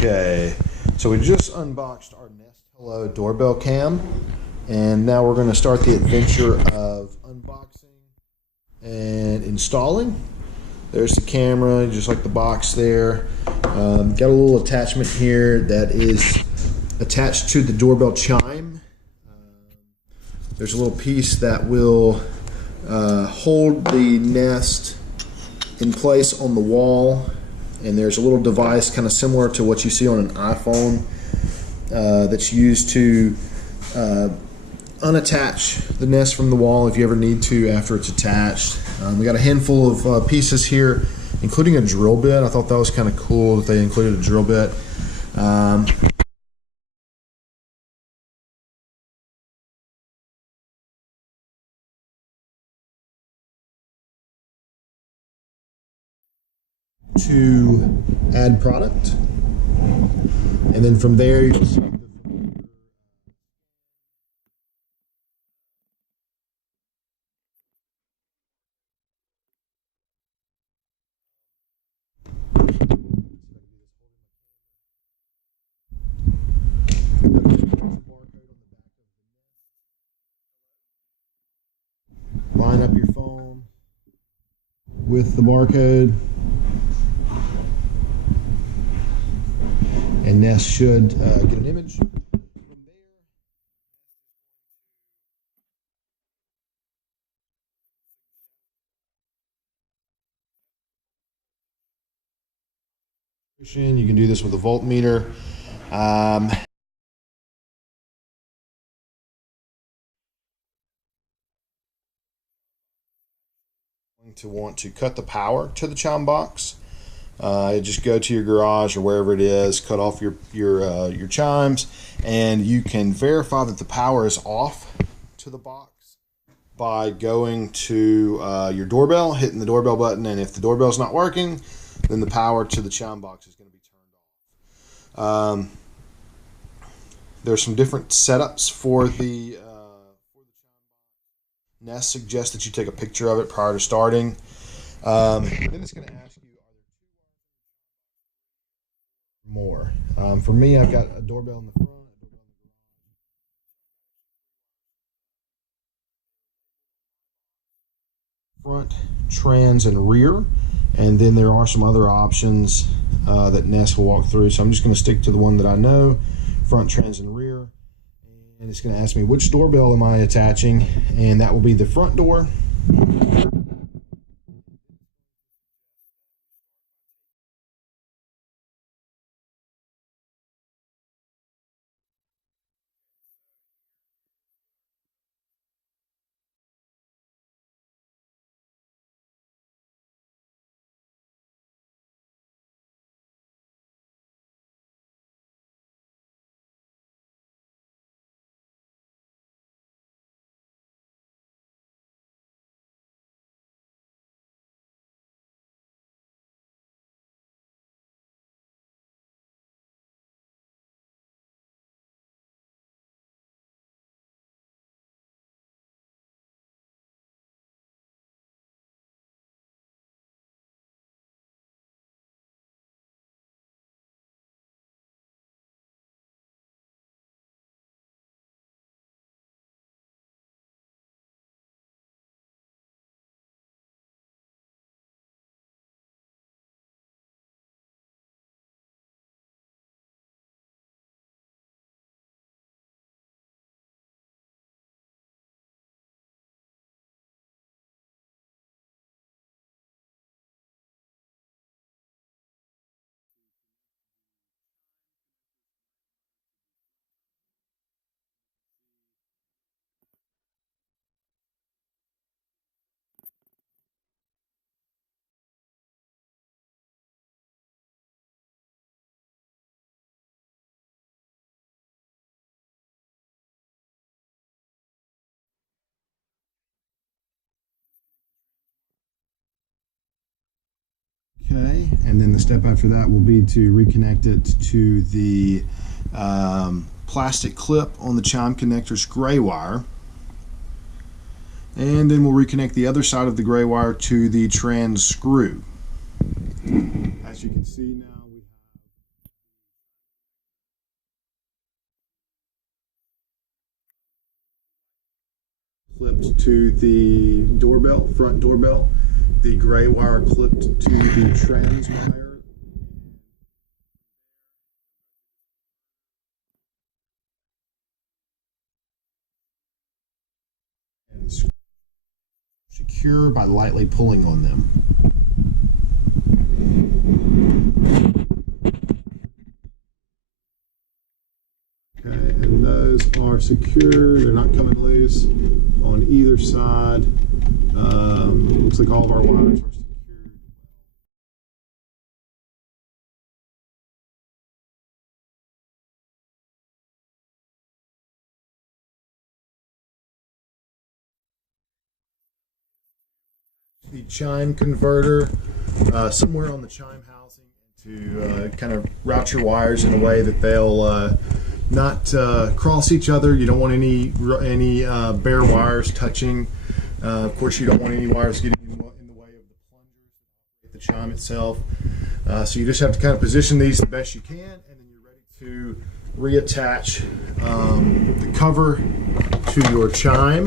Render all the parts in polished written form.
Okay, so we just unboxed our Nest Hello Doorbell cam, and now we're going to start the adventure of unboxing and installing. There's the camera, just like the box there. Got a little attachment here that is attached to the doorbell chime. There's a little piece that will hold the Nest in place on the wall, and there's a little device kind of similar to what you see on an iPhone that's used to unattach the Nest from the wall if you ever need to after it's attached. We got a handful of pieces here, including a drill bit. I thought that was kind of cool that they included a drill bit. To add product, and then from there you just line up your phone with the barcode, and Nest should get an image. From there, you can do this with a voltmeter. To want to cut the power to the chime box, just go to your garage or wherever it is, cut off your chimes, and you can verify that the power is off to the box by going to your doorbell, hitting the doorbell button, and if the doorbell's not working, then the power to the chime box is going to be turned off. There's some different setups for the chime box. Nest suggests that you take a picture of it prior to starting. Then it's going to ask you, are there more? For me, I've got a doorbell in the front, trans, and rear, and then there are some other options that Nest will walk through. So I'm just going to stick to the one that I know: front, trans, and rear. And it's going to ask me which doorbell am I attaching, and that will be the front door. Okay, and then the step after that will be to reconnect it to the plastic clip on the chime connector's gray wire. And then we'll reconnect the other side of the gray wire to the trans screw. As you can see now, clipped to the doorbell, front doorbell. The gray wire clipped to the trans wire. And secure by lightly pulling on them. Okay, and those are secure. They're not coming loose on either side. Looks like all of our wires are secured. The chime converter somewhere on the chime housing to kind of route your wires in a way that they'll not cross each other. You don't want any bare wires touching. Of course, you don't want any wires getting in the way of the plungers, the chime itself. So you just have to kind of position these the best you can, and then you're ready to reattach the cover to your chime.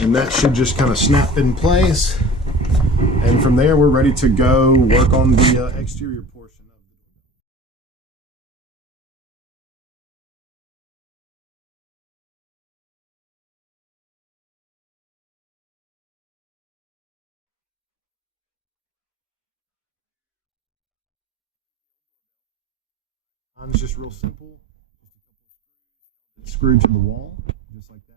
And that should just kind of snap in place. And from there, we're ready to go work on the exterior portion of the Mine's just real simple. It's screwed to the wall, just like that.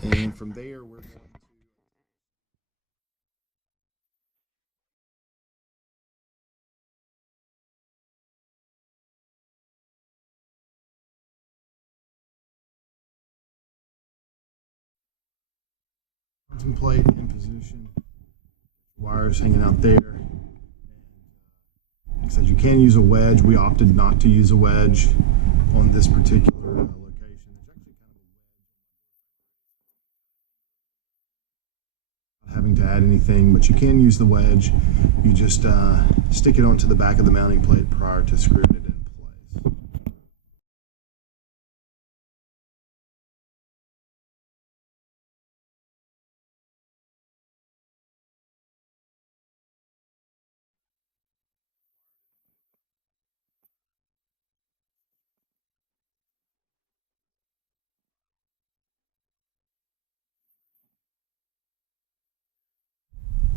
And from there, we're going to contemplate in position. Wires hanging out there. It says you can use a wedge. We opted not to use a wedge on this particular location. Having to add anything, but you can use the wedge. You just stick it onto the back of the mounting plate prior to screwing it in place.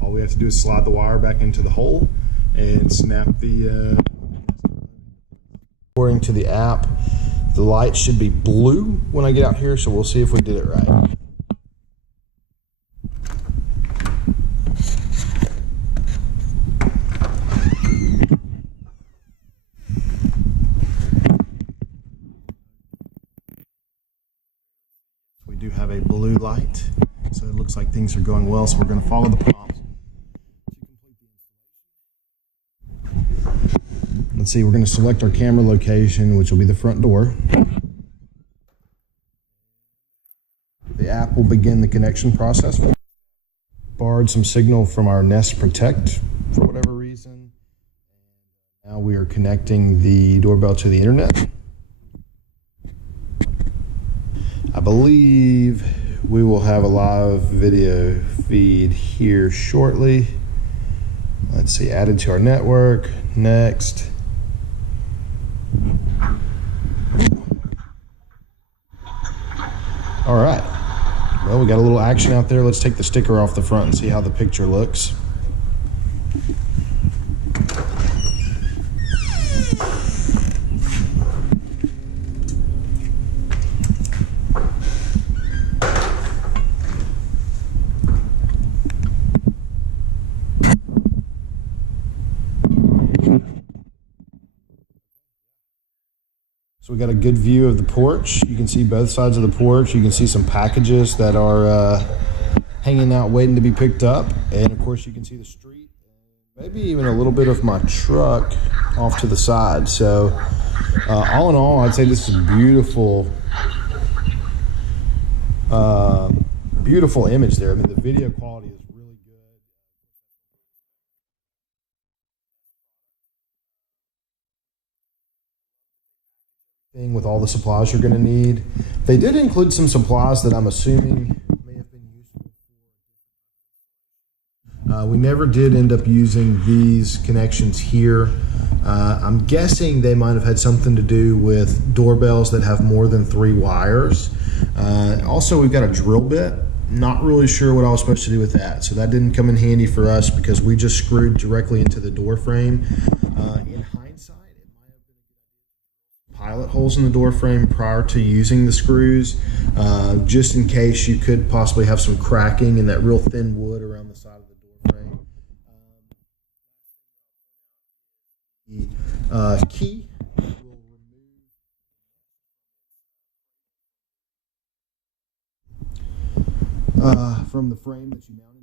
All we have to do is slide the wire back into the hole and snap the according to the app, the light should be blue when I get out here, so we'll see if we did it right. We do have a blue light, so it looks like things are going well, so we're going to follow the prompts. Let's see, we're going to select our camera location, which will be the front door. The app will begin the connection process. Borrowed some signal from our Nest Protect for whatever reason. Now we are connecting the doorbell to the internet. I believe we will have a live video feed here shortly. Let's see, added to our network. Next. All right, well, we got a little action out there. Let's take the sticker off the front and see how the picture looks. So we got a good view of the porch. You can see both sides of the porch. You can see some packages that are hanging out waiting to be picked up. And of course you can see the street, maybe even a little bit of my truck off to the side. So all in all, I'd say this is a beautiful, beautiful image there. I mean, the video quality is really good. thing with all the supplies you're going to need. They did include some supplies that I'm assuming may have been useful. We never did end up using these connections here. I'm guessing they might have had something to do with doorbells that have more than 3 wires. Also, we've got a drill bit. Not really sure what I was supposed to do with that, so that didn't come in handy for us because we just screwed directly into the door frame. In hindsight, it might have been pilot holes in the door frame prior to using the screws, just in case you could possibly have some cracking in that real thin wood around the side of the door frame. The key will remove from the frame that you mounted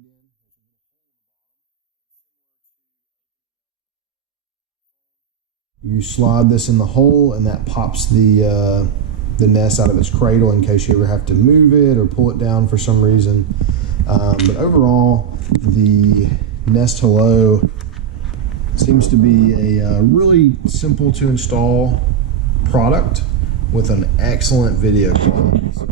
in. You slide this in the hole, and that pops the nest out of its cradle in case you ever have to move it or pull it down for some reason. But overall, the Nest Hello seems to be a really simple to install product with an excellent video quality. So